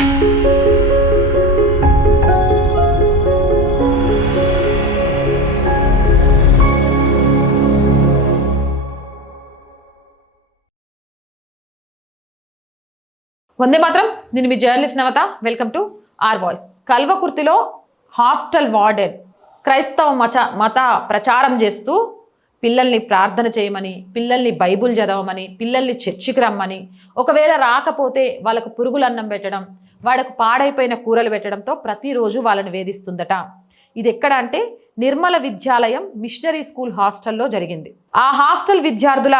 వందే మాత్రం. నేను మీ journalist Navatha. Welcome to R voice. కల్వకుర్తిలో హాస్టల్ వార్డెన్ క్రైస్తవ మత ప్రచారం చేస్తూ పిల్లల్ని ప్రార్థన చేయమని, పిల్లల్ని బైబుల్ చదవమని, పిల్లల్ని చర్చికి రమ్మని, ఒకవేళ రాకపోతే వాళ్ళకు పురుగులు అన్నం పెట్టడం, వాళ్ళకు పాడైపోయిన కూరలు పెట్టడంతో ప్రతిరోజు వాళ్ళని వేధిస్తుందట. ఇది ఎక్కడ అంటే నిర్మల విద్యాలయం మిషనరీ స్కూల్ హాస్టల్లో జరిగింది. ఆ హాస్టల్ విద్యార్థుల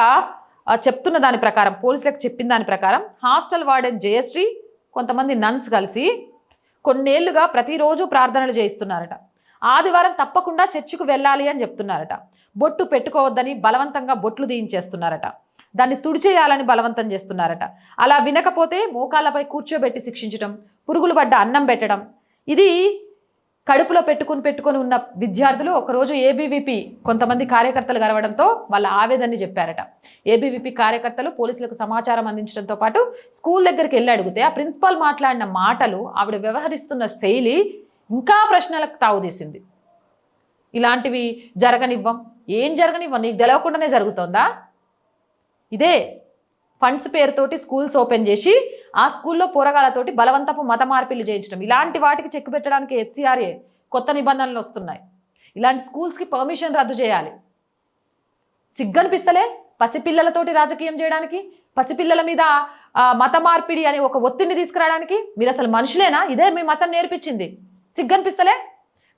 చెప్తున్న దాని ప్రకారం, పోలీసులకు చెప్పిన దాని ప్రకారం హాస్టల్ వార్డెన్ జయశ్రీ కొంతమంది నన్స్ కలిసి కొన్నేళ్లుగా ప్రతిరోజు ప్రార్థనలు చేయిస్తున్నారట. ఆదివారం తప్పకుండా చర్చికి వెళ్ళాలి అని చెప్తున్నారట. బొట్టు పెట్టుకోవద్దని బలవంతంగా బొట్లు తీయించేస్తున్నారట. దాన్ని తుడిచేయాలని బలవంతం చేస్తున్నారట. అలా వినకపోతే మోకాళ్ళపై కూర్చోబెట్టి శిక్షించడం, పురుగులు పడ్డ అన్నం పెట్టడం. ఇది కడుపులో పెట్టుకొని ఉన్న విద్యార్థులు ఒకరోజు ఏబీవీపీ కొంతమంది కార్యకర్తలు కలవడంతో వాళ్ళ ఆవేదనని చెప్పారట. ఏబీవీపీ కార్యకర్తలు పోలీసులకు సమాచారం అందించడంతో పాటు స్కూల్ దగ్గరికి వెళ్ళి అడిగితే ఆ ప్రిన్సిపాల్ మాట్లాడిన మాటలు, ఆవిడ వ్యవహరిస్తున్న శైలి ఇంకా ప్రశ్నలకు తావుదీసింది. ఇలాంటివి జరగనివ్వం, ఏం జరగనివ్వం, నీకు తెలవకుండానే జరుగుతోందా? ఇదే ఫండ్స్ పేరుతోటి స్కూల్స్ ఓపెన్ చేసి ఆ స్కూల్లో పోరగాళ్ళతోటి బలవంతపు మత మార్పిళ్లు చేయించడం, ఇలాంటి వాటికి చెక్ పెట్టడానికి FCRA కొత్త నిబంధనలు వస్తున్నాయి. ఇలాంటి స్కూల్స్కి పర్మిషన్ రద్దు చేయాలి. సిగ్గనిపిస్తలే పసిపిల్లలతోటి రాజకీయం చేయడానికి, పసిపిల్లల మీద మత మార్పిడి అని ఒక ఒత్తిడిని తీసుకురావడానికి? మీరు అసలు మనుషులేనా? ఇదే మీ మతం నేర్పించింది. సిగ్గనిపిస్తలే?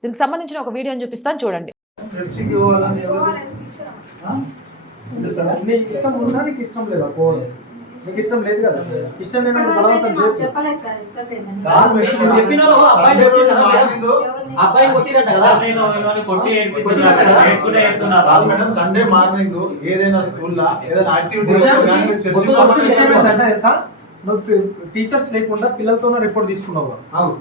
దీనికి సంబంధించిన ఒక వీడియోని చూపిస్తాను, చూడండి. ఇష్టం ఉందా? నీకు ఇష్టం లేదా? పోవాలి. మీకు ఇష్టం లేదు కదా? ఇష్టం లేనప్పుడు బలవంతం చేయొచ్చు. సండే మార్నింగ్ ఏదైనా స్కూల్లో ఏదైనా యాక్టివిటీ తెలుసా? నువ్వు టీచర్స్ లేకుండా పిల్లలతోనే రిపోర్ట్ తీసుకున్నావు.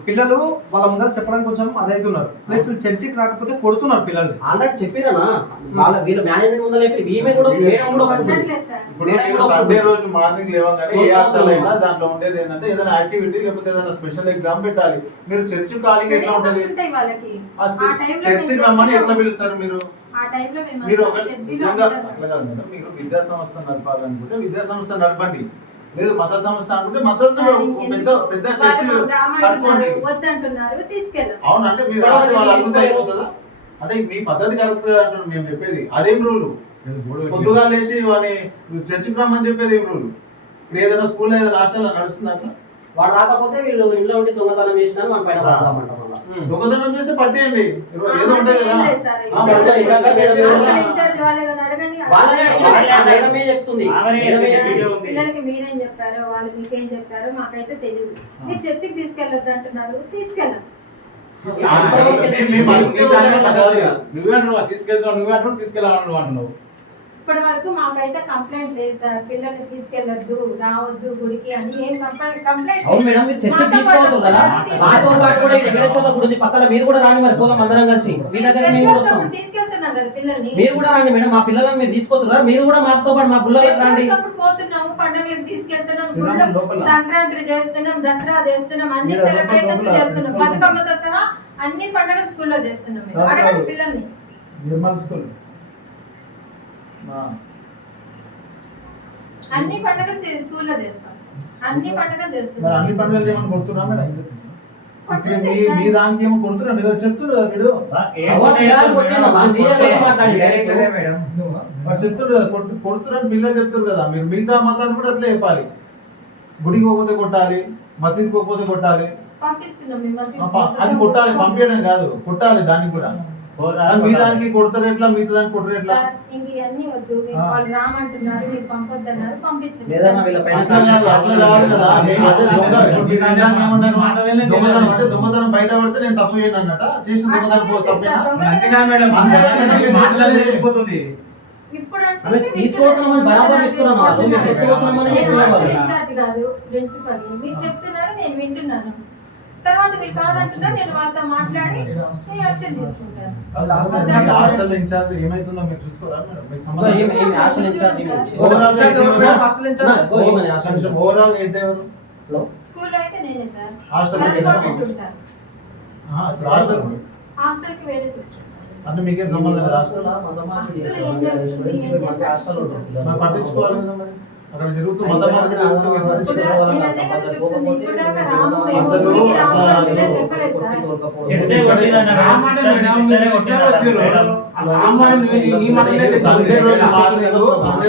పిల్లలు వాళ్ళ ముందర చెప్పడానికి కొంచెం అదైతున్నారు. ప్లస్ వీళ్ళు చర్చికి రాకపోతే కొడుతున్నారు పిల్లల్ని. ఆల్రెడీ చెప్పినా వీళ్ళ మేనేజ్మెంట్ ముందర ఇప్పుడు సండే రోజు మార్నింగ్ లేవగానే ఏ హాస్టల్ అయినా దాంట్లో ఉండేది ఏంటంటే ఏదైనా యాక్టివిటీ లేకపోతే ఏదైనా స్పెషల్ ఎగ్జామ్ పెట్టాలి. మీరు చర్చి కాలింగ్ ఎట్లా ఉంటది? చర్చికి రమ్మని ఎట్లా పిలుస్తారు మీరు? మీరు అట్లా కాదు మేడం, మీరు విద్యా సంస్థ నడపాలనుకుంటే విద్యా సంస్థ నడపండి. లేదు మత సంస్థ అనుకుంటే మత పెద్ద చర్చిలు కట్టుకోండి. అవును, అంటే మీరు వాళ్ళు అర్థం అయిపోతుందా? అంటే మీ పద్ధతి కరెక్ట్ అంటున్నాను మేము చెప్పేది. అదేం రూలు? పొద్దుగా లేచి వాని చర్చికి రమ్మని చెప్పేది ఏం రూలు? ఇప్పుడు ఏదైనా స్కూల్ ఏదైనా హాస్టల్ నడుస్తుంది అట్లా? వాడు రాకపోతే వీళ్ళు ఇంట్లో ఉండి దొంగతనం చేసినా మన పైన పడతామంట. దొంగతనం చేస్తే పట్టేయండి, ఏదో ఉంటాయి కదా. చెప్తుంది పిల్లలకి మీరేం చెప్పారో వాళ్ళు మీకేం చెప్పారో మాకైతే తెలియదు. మీరు చర్చికి తీసుకెళ్ళొద్దు అంటున్నారు, తీసుకెళ్ళాం. తీసుకెళ్ళాను. ఇప్పటి వరకు మాకైతే కంప్లైంట్ లేదు సార్. పిల్లల్ని తీసుకెళ్లొద్దు, రావద్దు గుడికి అని ఏం కంప్లైంట్. అవును మేడం, మీరు చర్చ తీసుకోవచ్చు కదా. మాతో పాటు కూడా వెంకటేశ్వర గుడి ఉంది పక్కన, మీరు కూడా రాండి, మరి పోదాం అందరం కలిసి. మీ దగ్గర మేము కూడా వస్తాం. తీసుకెళ్తున్నాం కదా పిల్లల్ని. మీరు కూడా రండి మేడం, మా పిల్లలను మీరు తీసుకొస్తున్నారు. మీరు కూడా మాతో పాటు మా గుళ్ళకి రండి. పోతున్నాము, పండుగలకు తీసుకెళ్తున్నాం, సంక్రాంతి చేస్తున్నాం, దసరా చేస్తున్నాం, అన్ని సెలబ్రేషన్స్ చేస్తున్నాం, బతుకమ్మతో సహా అన్ని పండుగలు స్కూల్లో చేస్తున్నాం. అడగండి పిల్లల్ని. నిర్మల్ స్కూల్ అన్ని పండుగలు స్కూల్లో చేస్తాం. అన్ని పండుగలు చేస్తున్నాం. అన్ని పండుగలు ఏమైనా కొడుతున్నా మేడం? మీ దానికి ఏమో కొడుతున్నాడు కదా, చెప్తున్నారు కదా మీరు. చెప్తున్నారు కదా కొడుతున్నాడు పిల్లలు చెప్తారు కదా. మీరు మిగతా మతాన్ని కూడా అట్లా చెప్పాలి. గుడికి పోకపోతే కొట్టాలి, మసీద్కి పోకపోతే కొట్టాలి. అది కొట్టాలి, పంపించడం కాదు, కొట్టాలి. దానికి కూడా మీ దానికి కొడతారు ఎట్లా, మిగతా దానికి కొట్టరు ఎట్లా? దొంగతనం బయట పడితే నేను తప్పు చేయను అన్నట. చేసిన దొంగతనం తప్పేపోతుంది. తర్వాత మీరు కాదంటున్నా నేను వాళ్ళతో మాట్లాడి యాక్షన్ తీసుకుంటాను. హాస్టల్ ఇన్ఛార్జ్ ఏమైతుందో మీరు చూసుకోరా మేడం? ఓవరాల్ హెడ్ ఎవరు? స్కూల్లో అయితే నేనే సార్. హాస్టల్ కరెస్పాండెంట్ ఉంటారు. హాస్టల్ కి వేరే సిస్టర్. అంటే మీకేం సంబంధం లేదు హాస్టల్ ఏం జరుగుతుంది మరి పట్టించుకోవాలి కదా మరి. అక్కడ జరుగుతూ మత మార్పిడి జరుగుతూ నేను అదే కదా చెప్తుంది. ఇప్పుడు దాకా రాము మేము గుడికి రాము అని పిల్లలు చెప్పలేదు సార్. చెప్తే కొట్టిందన్న సండే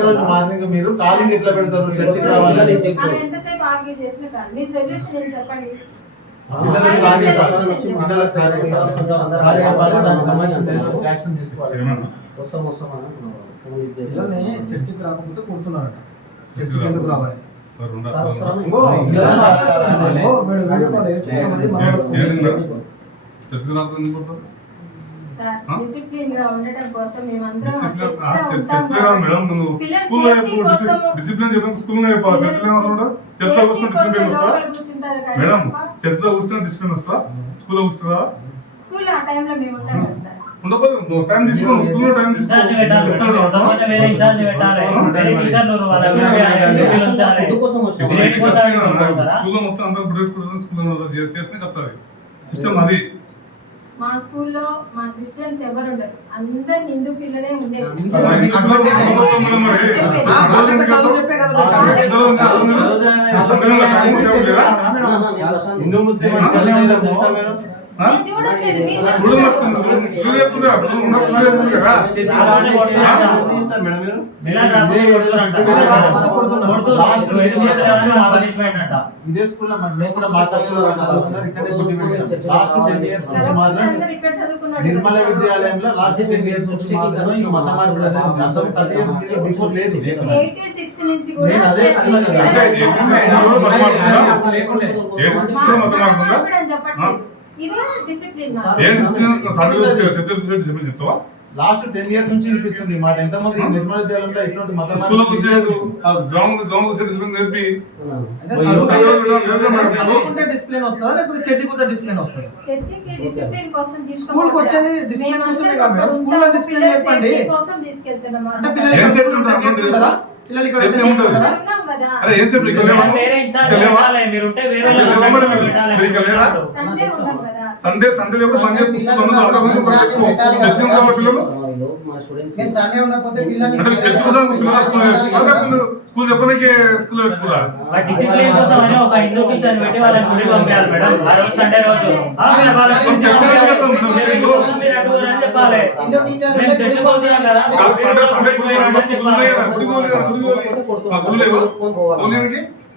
రోజు మార్నింగ్ మీరు కాలింగ్ ఎట్లా పెడతారు చర్చికి రావాలి ఆమె ఎంతసేపు ఆర్గ్యూ చేసినా కాదు. మీ సొల్యూషన్ ఏం చెప్పండి. పిల్లలకు దానికి సంబంధించిన యాక్షన్ తీసుకోవాలి. పిల్లల్ని చర్చికి రాకపోతే కొడుతున్నారట. చర్చికి ఎందుకు రావాలి? సార్ డిసిప్లిన్ గా ఉండటం కోసం మేమందరం ఆ చర్చిలో ఉంటాం చర్చిలో మేడం నువ్వు పిల్లల స్కూల్లో సేఫ్టీ కోసం డిసిప్లిన్ చెప్పిన స్కూల్లో చర్చిలో వస్తుందా చర్చిలో కూర్చున్న డిసిప్లిన్ వస్తా కూర్చుంటారు కానీ మేడం చర్చిలో కూర్చున్న డిసిప్లిన్ వస్తా స్కూల్లో కూర్చుందా స్కూల్లో ఆ టైంలో మేము ఉంటాం కదా సార్. ఉండకపోతే నువ్వు టైం తీసుకో స్కూల్లో టైం తీసుకో ఇన్ఛార్జ్ పెట్టాలి మేడం. సపోజ్ వేరే ఇన్ఛార్జ్ పెట్టాలి. వేరే టీచర్ నువ్వు వాళ్ళకి పిల్లలు ఉంచాలి. స్కూల్లో మొత్తం అందరూ ప్రొటెక్ట్ స్కూల్లో చేస్తే చెప్తారు సిస్టమ్ అది. మా స్కూల్లో మా క్రిస్టియన్స్ ఎవరు ఉండరు. అందరు హిందూ పిల్లలే ఉండేది. హిందూ ముస్లిం నేను చూడట్లేదు, మీరు చూడు చేస్తున్నారు. ఇదే స్కూల్లో మేము కూడా మాట్లాడుతున్నారు. ఇక్కడే గుడ్డి పెట్టాం. లాస్ట్ 10 years నుంచి మాత్రం అందరూ ఇక్కడ చదువుకున్నారు నిర్మల కదా. విద్యాలయంలో లాస్ట్ 10 years నుంచి మాత్రం ఈ మత మార్పిడి అనేది ఉంది. అంతకు 30 years బిఫోర్ లేదు. 86 నుంచి కూడా నేను అదే చర్చికి అసలు వెళ్ళడం మాట్లాడుతుందా మార్పిడి అని చెప్పట్లేదు. ఇది డిసిప్లిన్ ఏ డిసిప్లిన్ చర్చ చెప్తావా లాస్ట్ 10 years నుంచి వినిపిస్తుంది ఈ మాట. ఎంతమంది ఈ నిర్మల విద్యాలయంలో ఇటువంటి మత స్కూల్లో మార్పిడి కూర్చోలేదు గ్రౌండ్ డిసిప్లిన్ నేర్పి చదువుకుంటే డిసిప్లిన్ వస్తుందా లేకపోతే చర్చికి వస్తే డిసిప్లిన్ వస్తుందా? చర్చికి డిసిప్లిన్ కోసం స్కూల్కి వచ్చేది డిసిప్లిన్ కోసమే కాదు మేడం. స్కూల్లో డిసిప్లిన్ చెప్పండి. కోసం తీసుకెళ్తున్నాం అంటే పిల్లలకి ఏం ఇక్కడ ఉంటుంది? సేఫ్టీ ఉంటుందా? పిల్లలకి ఇక్కడ సేఫ్టీ సేఫ్టీ ఉంటుంది. ఉంటుందా? ఉన్నాం కదా. అరే ఏం చెప్పి ఇక్కడ లేవా? వేరే ఇన్ఛార్జ్ ఇక్కడ లేవా? పెట్టాలి. మీరు ఉంటే వేరే ఇక్కడ లేవా మరి మీరు? మీరు ఇక్కడ లేరా? సండే ఉన్నాం కదా. సండే లేకపోతే పని చేసుకుంటున్నాను పిల్లలు సండే ఉన్నపోతే అంటే చర్చ కోసం స్కూల్ చెప్పడానికి స్కూల్ పెట్టుకురా డిసిప్లిన్ కోసం అని ఒక హిందూ టీచర్ పెట్టి వాళ్ళని గుడికి పంపించాలి మేడం. ఆ రోజు సండే రోజు మీరు అడుగురు అని చెప్పాలి. మేము చర్చ పోతున్నాం కదా.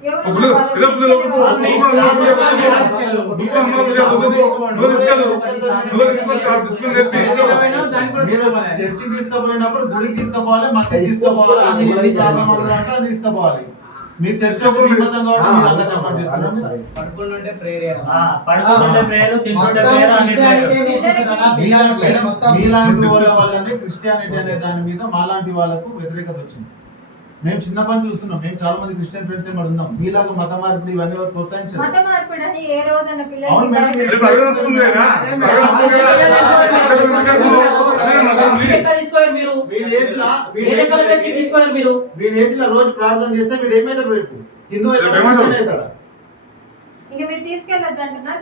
ఎవరు మీరు చర్చికి తీసుకుపోయినప్పుడు గుడికి తీసుకుపోవాలి, మసీద్ తీసుకుపోవాలి, అన్ని తీసుకుపోవాలి. మీరు చర్చిలో నిబంధన కాబట్టి మీరు అంతా కంప్లీట్ చేస్తున్నారు. పడుకుంటుంటే ప్రేయర్, తింటుంటే ప్రేయర్, అన్ని ప్రేయర్. మీలాంటి వాళ్ళ వల్లనే క్రిస్టియానిటీ అనే దాని మీద మాలాంటి వాళ్ళకు వ్యతిరేకత వచ్చింది. మేము చిన్నప్పటి చూస్తున్నాం. మేము చాలా మంది క్రిస్టియన్ ఫ్రెండ్స్ ఏమి ఉన్నాం. మీలాగా మత మార్పిడి ఇవన్నీ ప్రోత్సహించారు. మత మార్పిడి అని ఏ రోజన్న అవును మేడం, పిల్లలకి వీడి ఏజ్ లో రోజు ప్రార్థన చేస్తే వీడు ఏమైతాడు రేపు? హిందూ అవుతాడా? ఇక మీరు తీసుకెళ్ళొద్దు అంటున్నారు.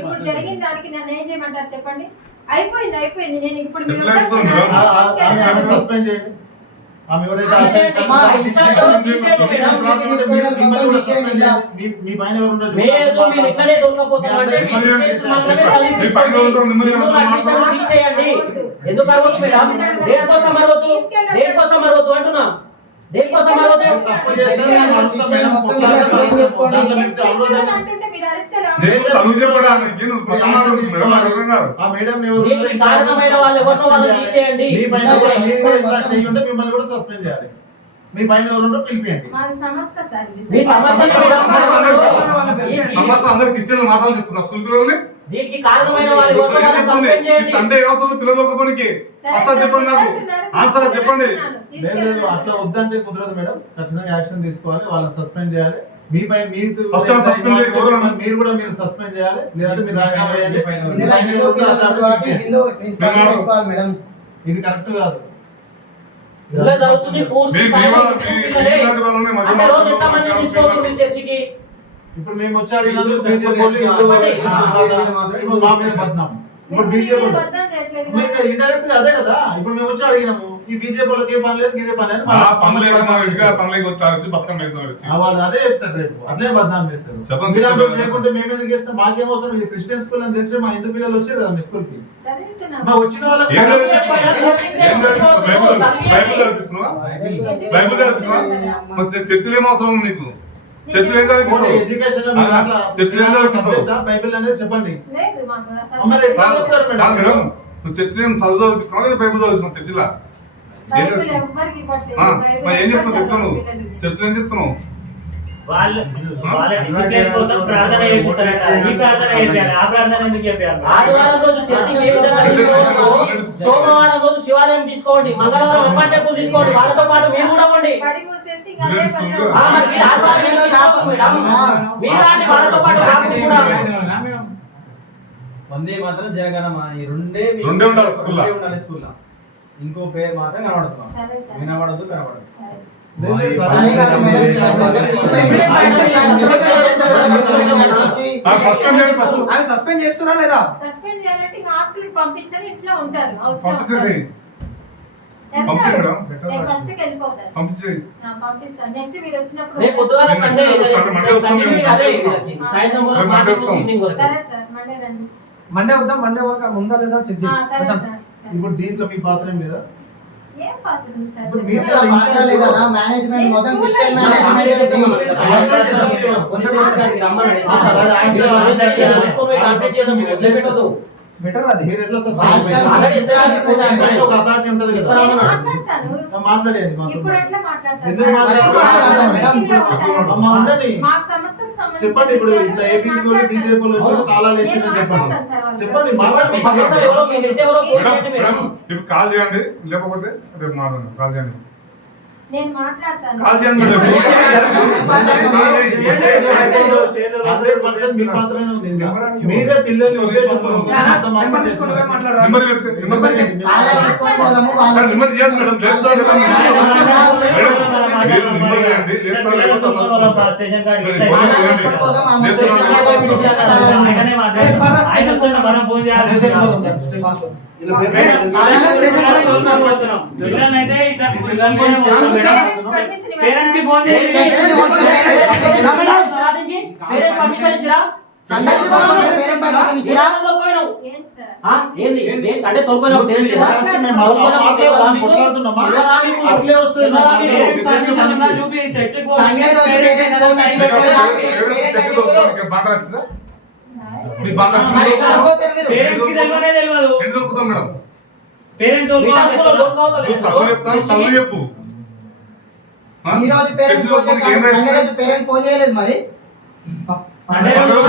ఇప్పుడు జరిగిన దానికి నన్ను ఏం చేయమంటారు చెప్పండి? అయిపోయింది. నేను ఇప్పుడు మీరు సస్పెండ్ చేయండి. ఆమె ఎవరైతే మీ పైన ఎవరు ఉండదు. ఎందుకు అరవద్దు మేడం? దేనికోసం అరవద్దు? దేనికోసం అరవద్దు అంటున్నా? దేనికోసం అరవద్దు? అంటుంటే మీరు అరిస్తే చదువు చెప్పడానికి ఆ మేడం ఎవరు దీనికి కారణమైన వాళ్ళు ఎవరినో వాళ్ళని తీసేయండి. మీ పైన కూడా మీరు కూడా ఇలా చేయండి, మిమ్మల్ని కూడా సస్పెండ్ చేయాలి. మీ పైన ఎవరుండో పిలిపియండి. మాది సంస్థ సార్ ఇది. మీ సమస్య సమస్య అందరు క్రిస్టియన్ మాటలు చెప్తున్నా స్కూల్ పిల్లల్ని దీనికి కారణమైన వాళ్ళు ఎవరినో వాళ్ళని సస్పెండ్ చేయండి. సండే ఏమవుతుంది పిల్లలు పనికి అసలు చెప్పండి నాకు ఆన్సర్ చెప్పండి. లేదు అట్లా వద్దంటే కుదరదు మేడం. ఖచ్చితంగా యాక్షన్ తీసుకోవాలి. వాళ్ళని సస్పెండ్ చేయాలి. మీ పైన First of all suspend చేయాలి. మీరు కూడా మీరు సస్పెండ్ చేయాలి. లేదంటే మీరు రాజీనామా చేయండి. మేడం ఇది కరెక్ట్ కాదు. ఇలా చదువుతుంది పూర్తి మీ స్థాయిలో జీవన- ఎక్కువ మీ పిల్లలే. ఇలాంటి వాళ్ళని మధ్య అంటే రోజు మధ్యలో ఎంతమంది తీసుకోవచ్చు చర్చికి? ఇప్పుడు మేము వచ్చి అడిగినందుకు బీజేపీ వాళ్ళు ఇప్పుడు మా మీద బద్నాం. ఇప్పుడు బీజేపీ మీకు ఇండైరెక్ట్ గా అదే కదా. ఇప్పుడు మేము వచ్చి అడిగినాము ఈ బీజేపీ వాళ్ళకి ఏ పని లేదు ఇదే పని అని పనులేక మా ఇంటికి పనులేక వచ్చి బతుకమ్మ వచ్చి వాళ్ళు అదే చెప్తారు రేపు అట్లే బద్నాం చేస్తారు. చెప్పండి. మీలాంటి వాళ్ళు లేకుంటే మేము ఎందుకు చేస్తాం? మాకేం అవసరం? ఇది క్రిస్టియన్ స్కూల్ అని తెలిసి మా హిందూ పిల్లలు వచ్చారు కదా మీ స్కూల్ కి. మా వచ్చిన వాళ్ళకి ఏం చదివిస్తున్నావు? బైబిల్ చదివిస్తున్నావా? బైబిల్ చదివిస్తున్నావా? మరి చర్చలు ఏం అవసరం ఉంది నీకు? చర్చలు ఏం చదివిస్తున్నావు? ఎడ్యుకేషన్ లో మీరు అట్లా చర్చలు ఏం చదివిస్తున్నావు? subject ఆ? బైబిల్ అనేది చెప్పండి. లేదు మాకు అసలు మరి ఎట్లా చెప్తారు కాదు మేడం? మేడం, నువ్వు చర్చలు ఏం చదువు చదివిస్తున్నావా లేదా బైబిల్ చదివిస్తున్నావు చర్చలా? బైబిల్ ఎవ్వరికి పట్టలేదు. బైబిల్ మరి ఏం చెప్తావు? ఎవ్వరు చెప్తాను చదవలేదు. చర్చలు ఏం చెప్తున్నావు? వాళ్ళ డిసిప్లిన్ కోసం ప్రార్థన చేపిస్తారట. ఈ ప్రార్థన చేయాలి, ఆ ప్రార్థన ఎందుకు చేయాలి? ఆదివారం రోజు చర్చికి ఏ విధంగా తీసుకోవాలో, సోమవారం రోజు శివాలయం తీసుకోండి, మంగళవారం వెంపటి టెంపుల్ తీసుకోండి, వాళ్ళతో పాటు మీరు కూడా ఉండి. బడి మూసేసి ఇంకా అదే పనిలో ఆ, మరి మీరు ఆచార్యులు కాదు మేడం. మీలాంటి వాళ్ళతో పాటు రాకుండా కూడా. వందే మాత్రం జయగణమ ఈ రెండే రెండే ఉండాలి స్కూల్లో. ఉండాలి స్కూల్లో. ఇంకో పేరు మాత్రం కనబడదు. సరే సరే వినబడదు కనబడదు. సరే. సరే కాదు మేడం, అవి సస్పెండ్ చేస్తున్నా లేదా? సస్పెండ్ చేయాలంటే ఇంకా హాస్టల్కి పంపించని ఇంట్లో ఉంటారు. అవసరం పంపించేసి వెళ్తారు. పంపించండి మేడం. నేను ఫస్ట్ వెళ్ళిపోతాను. పంపించేసి పంపిస్తాను. నెక్స్ట్ మీరు వచ్చినప్పుడు రేపు పొద్దుగాల సండే మండే వస్తాం మేము. అదే వీళ్ళకి. సాయంత్రం వరకు రేపు మండే వస్తాం. ఈవినింగ్ వరకు. సరే సార్ మండే రండి. మండే వద్దాం. మండే వరకు ఉందా లేదా చెక్ ఆ, సరే చేసి సార్ సరే. ఇప్పుడు దీంట్లో మీ పాత్ర ఏం లేదా? ఏం పాత్ర ఉంది సార్? ఇప్పుడు చెప్పండి. మీరు పాత్ర లేదన్నా, మేనేజ్మెంట్ మొత్తం క్రిస్టియన్ మేనేజ్మెంట్ పోలీస్ స్టేషన్కి రమ్మనండి. సరే, ఆయన కాన్ఫరెన్స్ చేద్దాం. వదిలిపెట్టొద్దు. బెటర్ అది. మీరు ఎట్లా హాస్టల్ ఒక అథారిటీ ఉంటది కదా. నేను మాట్లాడతాను. మాట్లాడేయండి మాతో. ఇప్పుడు ఎట్లా మాట్లాడతాను ఎందుకు సార్? మాట్లాడతారు? మీటింగ్లో ఉంటారు. అమ్మ ఉండని. మాకు సంస్థకు సంబంధించిన చెప్పండి ఇప్పుడు విషయాలు ఇట్లా ఏపీకి కూడా బీజేపీ వాళ్ళు వచ్చి తాళాలు వేసిందని నేను చెప్పండి. మాట్లాడతాను సార్ వాళ్ళతో. చెప్పండి మీ మాట్లాడండి. సమస్య ఎవరో మీ హెడ్ ఎవరో ఫోన్ మేడం చేయండి మేడం మేడం. ఇప్పుడు కాల్ చేయండి, లేకపోతే రేపు మాట్లాడండి. కాల్ చేయండి, నేను మాట్లాడతాను. కాల్ చేయండి మేడం. 100% మీ పాత్రనే ఉంది ఇంకా. మీరే పిల్లల్ని ఉద్దేశంతో నెంబర్ తీసుకొని పోయి మాట్లాడరా? నెంబర్ చెప్తే నెంబర్ చేయండి. తీసుకొని పోదాము మేడం, నెంబర్ చేయండి మేడం. లేపుతా లేకపోతే మేడం, మీరు నెంబర్ చేయండి. లేపుతా లేకపోతే స్టేషన్ కార్డు మీరు ఇట్లా ఫోన్ చేయండి. తీసుకొని పోదాం. అమ్మ చేస్తున్నారు. ఆయననే మాట్లాడతాం. ఆయన వస్తున్నాడు, మనం ఫోన్ చేయాలి. ఇలా పేరు పిల్లలైతే ఇద్దరు పేరెంట్స్ పర్మిషన్ ఇవ్వండి పేరెంట్స్ కి సార్. ఫోన్ చేసి వేరే పర్మిషన్ ఇచ్చిరా? సందర్శించి పోదాం. వేరే పర్మిషన్ ఇచ్చిరా? తోలుకోయినావు. ఏం సార్? ఆ, ఏంది? అంటే తోలుకోయినావు తెలియదా? కొట్లాడుతున్నామా? అట్లే వస్తుంది పేరెంట్స్ పర్మిషన్ ఉందా చూపి చర్చికి పో. సండే రోజు పేరెంట్స్ ఫోన్ చేసి చర్చ బాగా వచ్చిందా? మీ బాగా మరి ఎక్కడ పోతారు మీరు? పేరెంట్స్ కి తెలియనే తెలియదు. ఎందుకు దొరుకుతాం మేడం? పేరెంట్స్ మీ హాస్టల్లో దొరకవుతా నువ్వు చదువు చెప్తాను, చదువు చెప్పు. ఆ? ఈ రోజు పేరెంట్స్ చర్చిలో ఫోన్ చేసి ఏం సండే రాసింది? రోజు పేరెంట్ ఫోన్ చేయలేదు మరి. సండే రోజు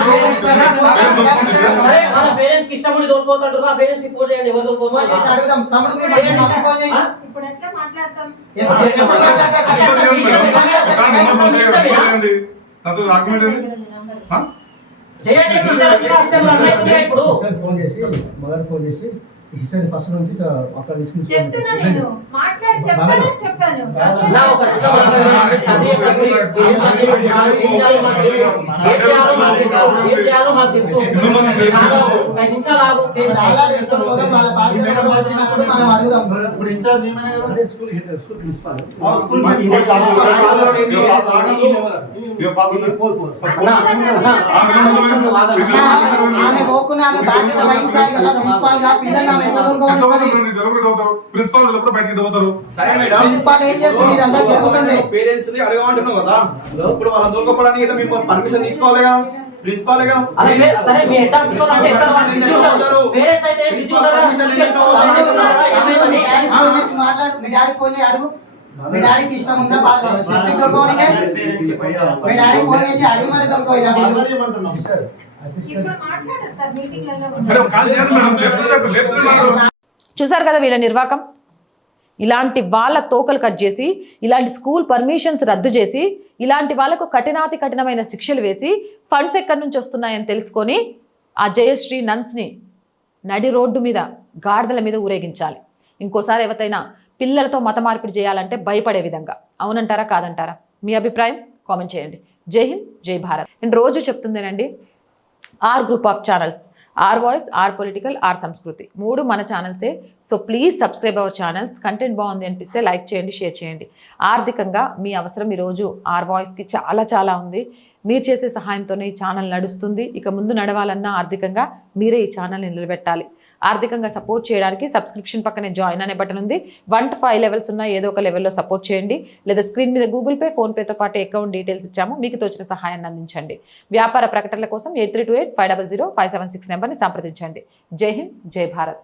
సరే మన పేరెంట్స్ కి ఇష్టం ఉండి తోలుకోతాడు. ఆ పేరెంట్స్ కి ఫోన్ చేయండి. ఎవరు ఫోన్ చేసి తోలుకోతారు? అడుగుదాం. తమ్ముడు మీ మమ్మీ ఫోన్ చేయి. ఇప్పుడు ఎట్లా మాట్లాడతాం? ఎప్పుడు మాట్లాడతారు? నెంబర్ ఇవ్వండి మేడం. ఒక నెంబర్ పంపించండి. నాతో డాక్యుమెంట్ ఏంది? ఆ? చేయండి. మీరు హాస్టల్లో అన్నయ్య ఇప్పుడు ఫోన్ చేసి మదర్ ఫోన్ చేసి హిస్టరీ ఫస్ట్ నుంచి అక్కడ చెప్తున్నా నేను మాట్లాడి చెప్తానని చెప్పాను. సస్పెండ్ నా ఒక నిమిషం చేస్తాను. ఆగండి. సందేశ్ చెప్పండి. ఏం చేయాలో మాకు తెలుసు. ఏం చేయాలో మాకు తెలుసు. ఏం చేయాలో మాకు తెలుసు. ఒక 5 నిమిషాలు ఆగు. నేను తాళాలు వేసుకొని పోదాం. వాళ్ళ బాధ్యత వచ్చినప్పుడు మనం అడుగుదాం. ఇప్పుడు ఇన్ఛార్జ్ ఏమైనా కదా? స్కూల్ ప్రిన్సిపాల్ స్కూల్ ఇవ్వ పాకుందా? ఆమె పోకున్నా ఆమె బాధ్యత వహించాలి కదా ప్రిన్సిపాల్ గా. పిల్లల్ని ఆమె ఎట్లా దొంగకోనిస్తుంది? ప్రిన్సిపాల్ ఎప్పుడు బయటికి పోతారు? సరే మేడం, ప్రిన్సిపాల్ ఏం చేస్తుంది? ఇదంతా జరుగుతుండే. పేరెంట్స్ ని అడగమంటున్నావు కదా. ఇప్పుడు వాళ్ళ దొంగపడానికి ఇట్లా మేము పర్మిషన్ తీసుకోవాలిగా. ప్రిన్సిపాల్గా అరే సరే మీ హెడ్ ఆఫీసర్ అంటే ఎక్కడ వాళ్ళు బిజీ ఉంటారు. పేరెంట్స్ అయితే బిజీ ఉంటారు. మీ డాడీకి ఫోన్ చేసి మాట్లాడు. మీ డాడీకి ఫోన్ చేసి అడుగు. మీ డాడీకి ఇష్టం ఉందా చర్చికి దొరకడానికి? మీ డాడీకి ఫోన్ చేసి అడిగి మరి దొరకవురా వీళ్ళు. ఏమంటున్నాం? ఇప్పుడు మాట్లాడారు సార్ మీటింగ్లలో మేడం కాల్ చేయండి మేడం. లేపుతున్నారు. చూసారు కదా వీళ్ళ నిర్వాకం. ఇలాంటి వాళ్ళ తోకలు కట్ చేసి, ఇలాంటి స్కూల్ పర్మిషన్స్ రద్దు చేసి, ఇలాంటి వాళ్ళకు కఠినాతి కఠినమైన శిక్షలు వేసి ఫండ్స్ ఎక్కడి నుంచి వస్తున్నాయని తెలుసుకొని ఆ జయశ్రీ నన్స్ని నడి రోడ్డు మీద గాడిదల మీద ఊరేగించాలి. ఇంకోసారి ఎవరైనా పిల్లలతో మత మార్పిడి చేయాలంటే భయపడే విధంగా. అవునంటారా కాదంటారా? మీ అభిప్రాయం కామెంట్ చేయండి. జై హింద్, జై భారత్. నేను రోజు చెప్తుందేనండి, R group of channels, R voice, R political, R Samskruthi, 3 మన ఛానల్సే. So please subscribe our channels. Content బాగుంది అనిపిస్తే లైక్ చేయండి, షేర్ చేయండి. ఆర్థికంగా మీ అవసరం ఈరోజు ఆర్ వాయిస్కి చాలా ఉంది. మీరు చేసే సహాయంతోనే ఈ ఛానల్ నడుస్తుంది. ఇక ముందు నడవాలన్నా ఆర్థికంగా మీరే ఈ ఛానల్ని నిలబెట్టాలి. ఆర్థికంగా సపోర్ట్ చేయడానికి సబ్స్క్రిప్షన్ పక్కనే జాయిన్ అనే బటన్ ఉంది. 1 to 5 లెవెల్స్ ఉన్న ఏదో ఒక లెవెల్లో సపోర్ట్ చేయండి. లేదా స్క్రీన్ మీద గూగుల్ పే, ఫోన్పేతో పాటు అకౌంట్ డీటెయిల్స్ ఇచ్చాము, మీకు తోచిన సహాయాన్ని అందించండి. వ్యాపార ప్రకటనల కోసం 8328 500 576 నెంబర్ని సంప్రదించండి. జై హింద్, జై భారత్.